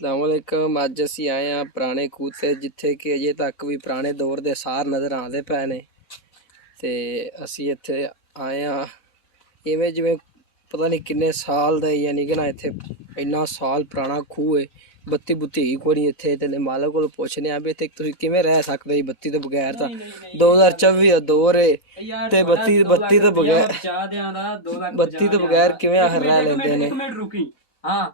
ਸਲਾਮੁਅਲੈਕਮ। ਅੱਜ ਅਸੀਂ ਆਏ ਹਾਂ ਪੁਰਾਣੇ ਖੂਹ 'ਤੇ, ਜਿੱਥੇ ਕਿ ਅਜੇ ਤੱਕ ਵੀ ਪੁਰਾਣੇ ਦੌਰ ਦੇ ਸਾਰ ਨਜ਼ਰ ਆਉਂਦੇ ਪਏ ਨੇ। ਤੇ ਅਸੀਂ ਇੱਥੇ ਆਏ ਹਾਂ ਇਵੇਂ ਜਿਵੇਂ ਪਤਾ ਨਹੀਂ ਕਿੰਨੇ ਸਾਲ ਦਾ, ਯਾਨੀ ਕਿ ਨਾ ਇੱਥੇ ਇੰਨਾ ਸਾਲ ਪੁਰਾਣਾ ਖੂਹ ਹੈ। ਬੱਤੀ ਬੁੱਤੀ ਹੀ ਕੋਈ ਨਹੀਂ ਇੱਥੇ। ਤੇ ਮਾਲਕ ਕੋਲ ਪੁੱਛਦੇ ਆ ਵੀ ਇੱਥੇ ਤੁਸੀਂ ਕਿਵੇਂ ਰਹਿ ਸਕਦੇ ਜੀ ਬੱਤੀ ਤੋਂ ਬਗੈਰ। ਤਾਂ 2024 ਦਾ ਦੌਰ ਹੈ ਤੇ ਬੱਤੀ ਤੋਂ ਬਗੈਰ ਕਿਵੇਂ ਆਖਰ ਰਹਿ ਲੈਂਦੇ ਨੇ। ਹਾਂ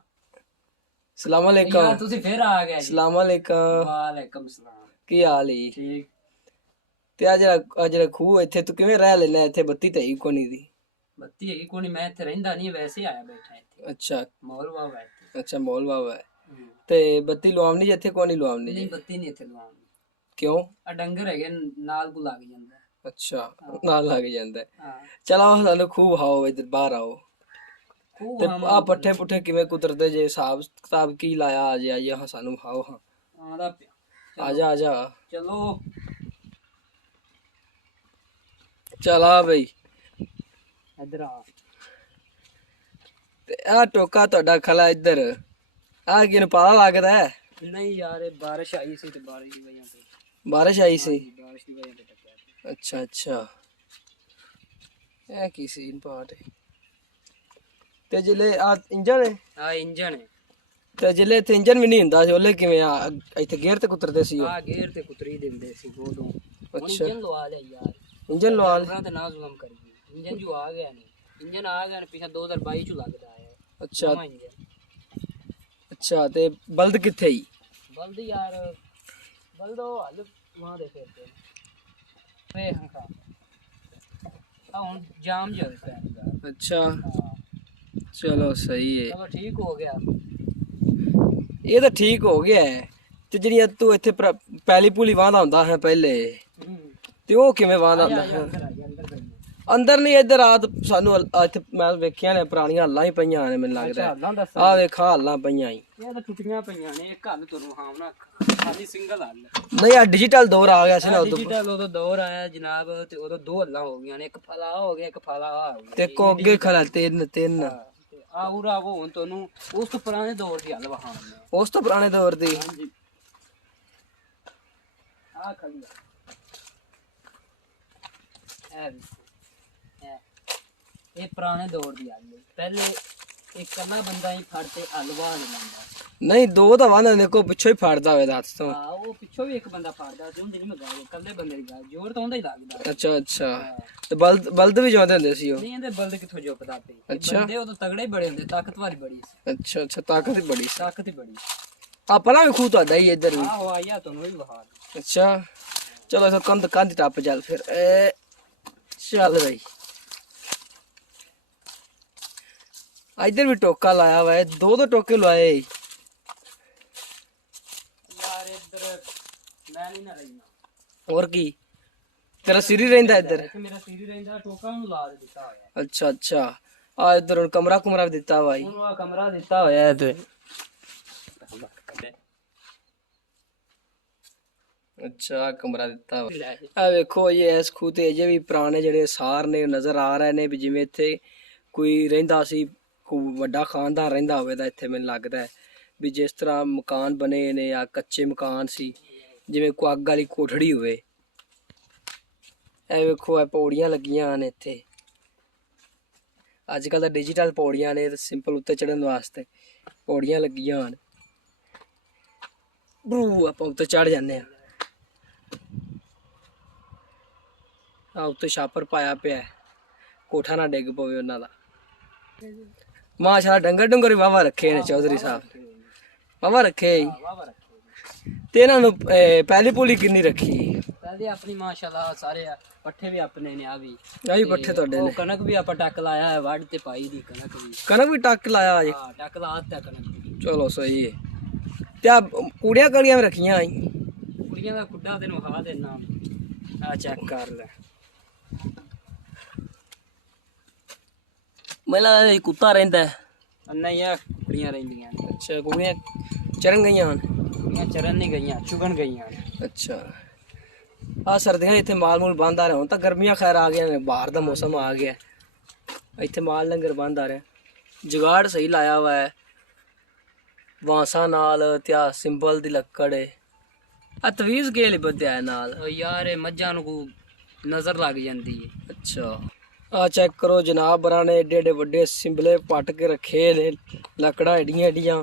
ਸਲਾਮ ਅਲੈਕਮ। ਯਾਰ ਤੁਸੀਂ ਫਿਰ ਆ ਗਏ। ਸਲਾਮ ਅਲੈਕਮ। ਵਾਲੇਕਮ ਸਲਾਮ। ਕੀ ਹਾਲ ਹੈ? ਠੀਕ। ਤੇ ਆ ਜਿਹੜਾ ਖੂਹ ਇੱਥੇ ਤੂੰ ਕਿਵੇਂ ਰਹਿ ਲੈਣਾ? ਇੱਥੇ ਬੱਤੀ ਤਾਂ ਹੀ ਕੋਨੀ ਦੀ। ਬੱਤੀ ਹੈਗੀ ਕੋਈ ਨਹੀਂ, ਮੈਂ ਇੱਥੇ ਰਹਿੰਦਾ ਨਹੀਂ, ਵੈਸੇ ਆਇਆ ਬੈਠਾ ਇੱਥੇ। ਅੱਛਾ ਮੌਲ ਬਾਬਾ ਇੱਥੇ। ਅੱਛਾ ਮੌਲ ਬਾਬਾ ਹੈ। ਤੇ ਬੱਤੀ ਲਵਾਉਣੀ ਇੱਥੇ ਕੋਈ ਨਹੀਂ ਲਵਾਉਣੀ? ਨਹੀਂ ਬੱਤੀ ਨਹੀਂ ਇੱਥੇ ਲਵਾਉਣੀ। ਕਿਉਂ? ਆ ਡੰਗਰ ਹੈਗੇ ਨਾਲ ਕੋ ਲੱਗ ਜਾਂਦਾ। ਅੱਛਾ ਨਾਲ ਲੱਗ ਜਾਂਦਾ। ਹਾਂ ਚਲੋ ਸਾਨੂੰ ਖੂਹ ਹਾਓ, ਇੱਧਰ ਬਾਹਰ ਆਓ। ਤੇ ਆ ਪੱਠੇ ਪੁੱਠੇ ਕਿਵੇਂ ਕੁਤਰਦੇ ਜੇ? ਹਿਸਾਬ ਕਿਤਾਬ ਕੀ ਲਾਇਆ? ਆ ਜੇ ਆਈਏ ਹਾਂ ਸਾਨੂੰ ਹਾਓ। ਹਾਂ ਆਂਦਾ ਪਿਆ। ਆ ਜਾ ਚਲੋ ਚਲਾ ਬਈ। ਇੱਧਰ ਆ। ਤੇ ਆ ਟੋਕਾ ਤੁਹਾਡਾ ਖਲਾ ਇੱਧਰ ਆ ਕਿਨੂੰ ਪਤਾ ਲੱਗਦਾ? ਨਹੀਂ ਯਾਰ ਇਹ ਬਾਰਿਸ਼ ਆਈ ਸੀ ਤੇ ਬਾਰਿਸ਼ ਦੀ ਵਜ੍ਹਾ ਤੇ। ਬਾਰਿਸ਼ ਆਈ ਸੀ? ਬਾਰਿਸ਼ ਦੀ ਵਜ੍ਹਾ ਤੇ ਟੱਕਿਆ। ਅੱਛਾ ਅੱਛਾ ਇਹ ਕੀ ਸੀਨ ਪਾਟ ਹੈ। ਤੇ ਜਿਲੇ ਆ ਇੰਜਣ ਹੈ? ਆ ਇੰਜਣ ਹੈ। ਤੇ ਜਿਲੇ ਇੱਥੇ ਇੰਜਣ ਵੀ ਨਹੀਂ ਹੁੰਦਾ ਸੀ ਉਹਲੇ ਕਿਵੇਂ ਆ ਇੱਥੇ ਗੇਅਰ ਤੇ ਕੁਤਰਦੇ ਸੀ? ਆ ਗੇਅਰ ਤੇ ਕੁਤਰੀ ਦਿੰਦੇ ਸੀ ਉਦੋਂ। ਅੱਛਾ ਇੰਜਣ ਲਵਾ ਲਿਆ ਯਾਰ। ਇੰਜਨ ਲਵਾ ਲੈ ਤੇ ਨਾ ਜ਼ੁਲਮ ਕਰੀ। ਇੰਜਨ ਜੋ ਆ ਗਿਆ ਨਹੀਂ, ਇੰਜਨ ਆ ਗਿਆ ਪਿਛਾ 2022 ਚ ਲੱਗਦਾ ਹੈ। ਅੱਛਾ ਇੰਜਨ। ਅੱਛਾ ਤੇ ਬਲਦ ਕਿੱਥੇ ਹੀ? ਬਲਦ ਯਾਰ ਬਲਦ ਉਹ ਹਲ ਵਹਾਂ ਦੇ ਫਿਰਦੇ ਵੇ। ਹਾਂ ਹੁਣ ਜਾਮ ਜਲ ਪਿਆ। ਅੱਛਾ ਚਲੋ ਸਹੀ ਹੈ। ਚਲੋ ਠੀਕ ਹੋ ਗਿਆ। ਇਹ ਤਾਂ ਠੀਕ ਹੋ ਗਿਆ ਹੈ। ਤੇ ਜਿਹੜੀ ਤੂੰ ਇੱਥੇ ਪੈਲੀ ਪੂਲੀ ਵਾਹਦਾ ਹੁੰਦਾ ਹੈ ਪਹਿਲੇ, ਤੇ ਉਹ ਕਿਵੇਂ ਵਾਹਦਾ ਹੁੰਦਾ ਹੈ? ਅੰਦਰ ਨਹੀਂ ਇੱਧਰ ਆ। ਸਾਨੂੰ ਇੱਥੇ ਮੈਂ ਵੇਖਿਆ ਨੇ ਪੁਰਾਣੀਆਂ ਹੱਲਾਂ ਹੀ ਪਈਆਂ ਨੇ, ਮੈਨੂੰ ਲੱਗਦਾ। ਆ ਵੇਖਾ ਹੱਲਾਂ ਪਈਆਂ ਹੀ। ਇਹ ਤਾਂ ਟੁੱਟੀਆਂ ਪਈਆਂ ਨੇ। ਇੱਕ ਹੱਲ ਤੁਰੂ ਹਾਂ ਖਾਲੀ ਸਿੰਗਲ ਹੱਲ। ਨਹੀਂ ਆ ਡਿਜੀਟਲ ਦੌਰ ਆ ਗਿਆ ਸੀ ਨਾ ਉਦੋਂ। ਡਿਜੀਟਲ ਉਦੋਂ ਦੌਰ ਆਇਆ ਜਨਾਬ, ਤੇ ਉਦੋਂ ਦੋ ਹੱਲਾਂ ਹੋ ਗਈਆਂ ਨੇ। ਇੱਕ ਫਲਾ ਹੋ ਗਿਆ, ਇੱਕ ਫਲਾ ਆ ਹੋ ਗਿਆ। ਤੇ ਕੋ ਅੱਗੇ ਖਲਾ ਤਿੰਨ ਆ ਉਰਾ ਉਹ ਹੁਣ ਤੁਹਾਨੂੰ ਉਸ ਤੋਂ ਪੁਰਾਣੇ ਦੌਰ ਦੀ ਹੱਲ ਵਹਾਉਣੇ। ਉਸ ਤੋਂ ਪੁਰਾਣੇ ਦੌਰ ਦੀ? ਹਾਂਜੀ ਆ ਖਲੀ ਇਹ ਪੁਰਾਣੇ ਦੌਰ ਦੀ ਹੱਲ। ਪਹਿਲੇ ਇੱਕ ਕੱਲਾ ਬੰਦਾ ਹੀ ਫੜ ਤੇ ਹੱਲ ਵਾਹ ਨਹੀਂ ਲੈਂਦਾ। ਨਹੀਂ ਦੋ ਤਾਂ ਵਾਹਦੇ ਨੇ, ਕੋ ਪਿੱਛੋਂ ਹੀ ਫੜਦਾ ਹੋਵੇ ਹੱਥ ਤੋਂ। ਹਾਂ ਉਹ ਪਿੱਛੋਂ ਵੀ ਇੱਕ ਬੰਦਾ ਫੜਦਾ ਸੀ। ਉਹਦੀ ਨਹੀਂ ਮੈਂ ਗੱਲ, ਕੱਲੇ ਬੰਦੇ ਦੀ ਗੱਲ। ਜ਼ੋਰ ਤਾਂ ਹੁੰਦਾ ਹੀ ਲੱਗਦਾ। ਅੱਛਾ ਅੱਛਾ ਤੇ ਬਲਦ ਵੀ ਜਾਂਦੇ ਹੁੰਦੇ ਸੀ ਉਹ? ਨਹੀਂ ਇਹਦੇ ਬਲਦ ਕਿੱਥੋਂ ਜੁਕਦਾ ਪਈ। ਅੱਛਾ ਬੰਦੇ ਉਹ ਤਾਂ ਤਗੜੇ ਹੀ ਬੜੇ ਹੁੰਦੇ, ਤਾਕਤਵਾਰ ਬੜੀ ਸੀ। ਅੱਛਾ ਅੱਛਾ ਤਾਕਤ ਹੀ ਬੜੀ ਸੀ। ਤਾਕਤ ਹੀ ਬੜੀ। ਆਪਣਾ ਵੀ ਖੂਹ ਤੁਹਾਡਾ ਹੀ ਇੱਧਰ ਵੀ? ਆਹੋ ਆਇਆ ਤੁਹਾਨੂੰ ਵੀ ਵਹਾ। ਅੱਛਾ ਚਲੋ ਇਥੋਂ ਕੰਧ ਟੱਪ ਚੱਲ ਫਿਰ। ਚੱਲ ਬਈ ਇੱਧਰ ਵੀ ਟੋਕਾ ਲਾਇਆ ਵਾ। ਦੋ ਟੋਕੇ ਲਵਾਏ ਯਾਰ ਇੱਧਰ ਮੈਂ ਨਹੀਂ ਨਾ ਰਹਿਣਾ। ਹੋਰ ਕੀ ਤੇਰਾ ਸਿਰ ਹੀ ਰਹਿੰਦਾ ਇੱਧਰ? ਮੇਰਾ ਸਿਰ ਹੀ ਰਹਿੰਦਾ। ਟੋਕਾ ਨੂੰ ਲਾ ਦਿੱਤਾ ਹੋਇਆ। ਅੱਛਾ ਅੱਛਾ ਆ ਇੱਧਰ ਹੁਣ ਕਮਰਾ ਵੀ ਦਿੱਤਾ ਵਾ। ਉਹਨੂੰ ਆ ਕਮਰਾ ਦਿੱਤਾ ਹੋਇਆ ਤੇ। ਅੱਛਾ ਕਮਰਾ ਦਿੱਤਾ ਵਾ। ਆ ਵੇਖੋ ਇਹ ਇਸ ਖੂਹ ਤੇ ਅਜੇ ਵੀ ਪੁਰਾਣੇ ਜਿਹੜੇ ਸਾਰ ਨੇ ਨਜ਼ਰ ਆ ਰਹੇ ਨੇ, ਵੀ ਜਿਵੇਂ ਇੱਥੇ ਕੋਈ ਰਹਿੰਦਾ ਸੀ, ਕੋਈ ਵੱਡਾ ਖਾਨਦਾਨ ਰਹਿੰਦਾ ਹੋਵੇ ਤਾਂ ਇੱਥੇ ਮੈਨੂੰ ਲੱਗਦਾ ਹੈ ਵੀ ਜਿਸ ਤਰ੍ਹਾਂ ਮਕਾਨ ਬਣੇ ਨੇ ਜਾਂ ਕੱਚੇ ਮਕਾਨ ਸੀ, ਜਿਵੇਂ ਕੋਈ ਅੱਗ ਵਾਲੀ ਕੋਠੜੀ ਹੋਵੇ। ਇਹ ਵੇਖੋ ਇਹ ਪੌੜੀਆਂ ਲੱਗੀਆਂ ਨੇ ਇੱਥੇ। ਅੱਜ ਕੱਲ੍ਹ ਤਾਂ ਡਿਜੀਟਲ ਪੌੜੀਆਂ ਨੇ, ਸਿੰਪਲ ਉੱਤੇ ਚੜ੍ਹਨ ਵਾਸਤੇ ਪੌੜੀਆਂ ਲੱਗੀਆਂ ਹਨ। ਬੂ ਆਪਾਂ ਉੱਤੇ ਚੜ੍ਹ ਜਾਂਦੇ ਹਾਂ। ਆ ਉੱਤੇ ਛਾਪਰ ਪਾਇਆ ਪਿਆ, ਕੋਠਾ ਨਾ ਡਿੱਗ ਪਵੇ ਉਹਨਾਂ ਦਾ। ਮਾਸ਼ਾਅੱਲਾ ਡੰਗਰ ਵੀ ਵਾਹਵਾ ਰੱਖੇ ਨੇ ਚੌਧਰੀ ਸਾਹਿਬ, ਵਾਹਵਾ ਰੱਖੇ। ਤੇ ਇਹਨਾਂ ਨੂੰ ਪਹਿਲੀ ਪੂਲੀ ਕਿੰਨੀ ਰੱਖੀ? ਪਹਿਲੇ ਆਪਣੀ ਮਾਸ਼ਾਅੱਲਾ ਸਾਰੇ ਪੱਠੇ ਵੀ ਆਪਣੇ ਨੇ। ਆ ਵੀ ਪੱਠੇ ਤੁਹਾਡੇ ਨੇ? ਕਣਕ ਵੀ ਆਪਾਂ ਟੱਕ ਲਾਇਆ ਹੈ, ਵੱਢ ਤੇ ਪਾਈ ਦੀ ਕਣਕ ਵੀ ਟੱਕ ਲਾਇਆ ਜੀ? ਹਾਂ ਟੱਕ ਲਾ ਦਿੱਤਾ ਕਣਕ। ਚਲੋ ਸਹੀ ਹੈ। ਤੇ ਆ ਕੂੜੀਆਂ ਕੜੀਆਂ ਵੀ ਰੱਖੀਆਂ ਆਈ? ਕੁੜੀਆਂ ਦਾ ਖੁੱਡਾ ਤੈਨੂੰ ਵਹਾ ਦੇਣਾ, ਆ ਚੈੱਕ ਕਰ ਲੈ। ਮੈਨੂੰ ਲੱਗਦਾ ਕੁੱਤਾ ਰਹਿੰਦਾ। ਨਹੀਂ ਆ ਕੁੜੀਆਂ ਰਹਿੰਦੀਆਂ। ਅੱਛਾ ਕੁੜੀਆਂ ਚਰਨ ਗਈਆਂ ਹਨ? ਕੁੜੀਆਂ ਚਰਨ ਨਹੀਂ ਗਈਆਂ, ਚੁਗਣ ਗਈਆਂ। ਅੱਛਾ ਆ ਸਰਦੀਆਂ ਇੱਥੇ ਮਾਲ ਮੂਲ ਬੰਦ ਆ ਰਹੇ। ਹੁਣ ਤਾਂ ਗਰਮੀਆਂ ਖੈਰ ਆ ਗਈਆਂ ਨੇ, ਬਾਹਰ ਦਾ ਮੌਸਮ ਆ ਗਿਆ, ਇੱਥੇ ਮਾਲ ਲੰਗਰ ਬੰਦ ਆ ਰਿਹਾ। ਜੁਗਾੜ ਸਹੀ ਲਾਇਆ ਵਾ ਹੈ। ਵਾਂਸਾਂ ਨਾਲ ਤੇ ਆ ਸਿੰਬਲ ਦੀ ਲੱਕੜ ਏ। ਆ ਤਵੀਜ਼ ਕੇ ਲਈ ਬੱਧਿਆ ਨਾਲ। ਉਹ ਯਾਰ ਇਹ ਮੱਝਾਂ ਨੂੰ ਕੋ ਨਜ਼ਰ ਲੱਗ ਜਾਂਦੀ ਹੈ। ਅੱਛਾ ਆ ਚੈੱਕ ਕਰੋ ਜਨਾਬ ਬਰਾਂ ਨੇ ਏਡੇ ਏਡੇ ਵੱਡੇ ਸਿੰਬਲੇ ਪੱਟ ਕੇ ਰੱਖੇ ਨੇ, ਲੱਕੜਾਂ ਏਡੀਆਂ ਏਡੀਆਂ,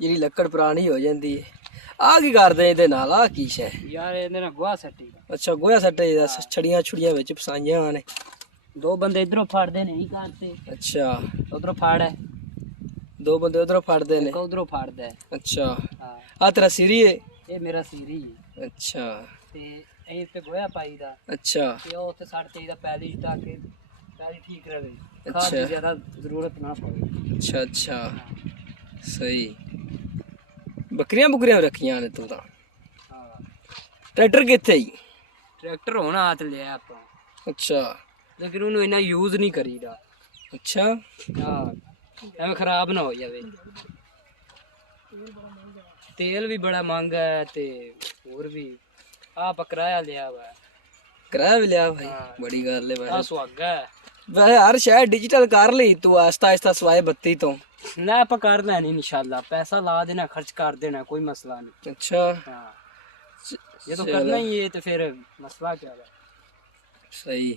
ਜਿਹੜੀ ਲੱਕੜ ਪੁਰਾਣੀ ਹੋ ਜਾਂਦੀ ਹੈ। ਆ ਕੀ ਕਰਦੇ ਇਹਦੇ ਨਾਲ, ਆ ਕੀ ਸ਼ੈ? ਯਾਰ ਇਹਦੇ ਨਾਲ ਗੋਹਾ ਸੱਟੀ ਦਾ। ਅੱਛਾ ਗੋਇਆ ਸੱਟੇ ਦਾ, ਛੜੀਆਂ ਛੁੜੀਆਂ ਵਿੱਚ ਫਸਾਈਆਂ ਨੇ। ਦੋ ਬੰਦੇ ਇਧਰੋਂ ਫੜਦੇ ਨੇ ਨਹੀਂ ਕਰਤੇ, ਅੱਛਾ ਉਧਰੋਂ ਫੜ ਹੈ, ਦੋ ਬੰਦੇ ਉਧਰੋਂ ਫੜਦੇ ਨੇ। ਇੱਕ ਉਧਰੋਂ ਫੜਦਾ ਹੈ। ਅੱਛਾ ਹਾਂ ਆ ਤੇਰਾ ਸਿਰੀ ਏ? ਇਹ ਮੇਰਾ ਸੀਰੀ ਹੈ। ਅੱਛਾ ਤੇ ਇਹ ਤੇ ਗੋਹਾ ਪਾਈ ਦਾ ਅੱਛਾ ਤੇ ਉਹ ਤੇ ਸੜ ਚਾਹੀਦਾ ਪੈਲੀ ਤਾਂ ਕਿ ਪੈਲੀ ਠੀਕ ਰਵੇ, ਖਾਦ ਅੱਛਾ। ਦੀ ਜ਼ਿਆਦਾ ਜ਼ਰੂਰਤ ਨਾ ਪਵੇ। ਅੱਛਾ ਅੱਛਾ ਸਹੀ। ਬੱਕਰੀਆਂ ਬੁਕਰੀਆਂ ਰੱਖੀਆਂ ਨੇ ਤੂੰ ਤਾਂ। ਹਾਂ ਟਰੈਕਟਰ ਕਿੱਥੇ ਈ? ਟਰੈਕਟਰ ਹੁਣ ਹੱਥ ਲਿਆ ਆਪਾਂ, ਅੱਛਾ ਲੇਕਿਨ ਉਹਨੂੰ ਇੰਨਾ ਯੂਜ਼ ਨਹੀਂ ਕਰੀਦਾ। ਅੱਛਾ ਹਾਂ ਐਵੇਂ ਖਰਾਬ ਨਾ ਹੋ ਜਾਵੇ। ਤੇਲ ਵੀ ਬੜਾ ਮਹਿੰਗਾ ਹੈ ਤੇ ਹੋਰ ਵੀ ਆਪ ਕਿਰਾਇਆ ਲਿਆ ਵਾ। ਕਿਰਾਇਆ ਵੀ ਲਿਆ ਭਾਈ? ਹਾਂ। ਬੜੀ ਗੱਲ ਹੈ ਆ ਵੈਸੇ। ਸੁਹਾਗਾ ਹੈ। ਵੈਸੇ ਹਰ ਸ਼ਾਇਦ ਡਿਜੀਟਲ ਕਰ ਲਈ ਤੂੰ ਆਸਤਾ ਆਸਤਾ ਸਵਾਏ ਬੱਤੀ ਤੋਂ। ਨਾ ਆਪਾਂ ਕਰ ਲੈਣੀ ਇਨਸ਼ਾਅੱਲਾ, ਪੈਸਾ ਲਾ ਦੇਣਾ, ਖਰਚ ਕਰ ਦੇਣਾ, ਕੋਈ ਮਸਲਾ ਨਹੀਂ। ਅੱਛਾ ਹਾਂ ਜਦੋਂ ਕਰਨਾ ਹੀ ਹੈ ਤੇ ਫਿਰ ਮਸਲਾ क्या है। सही।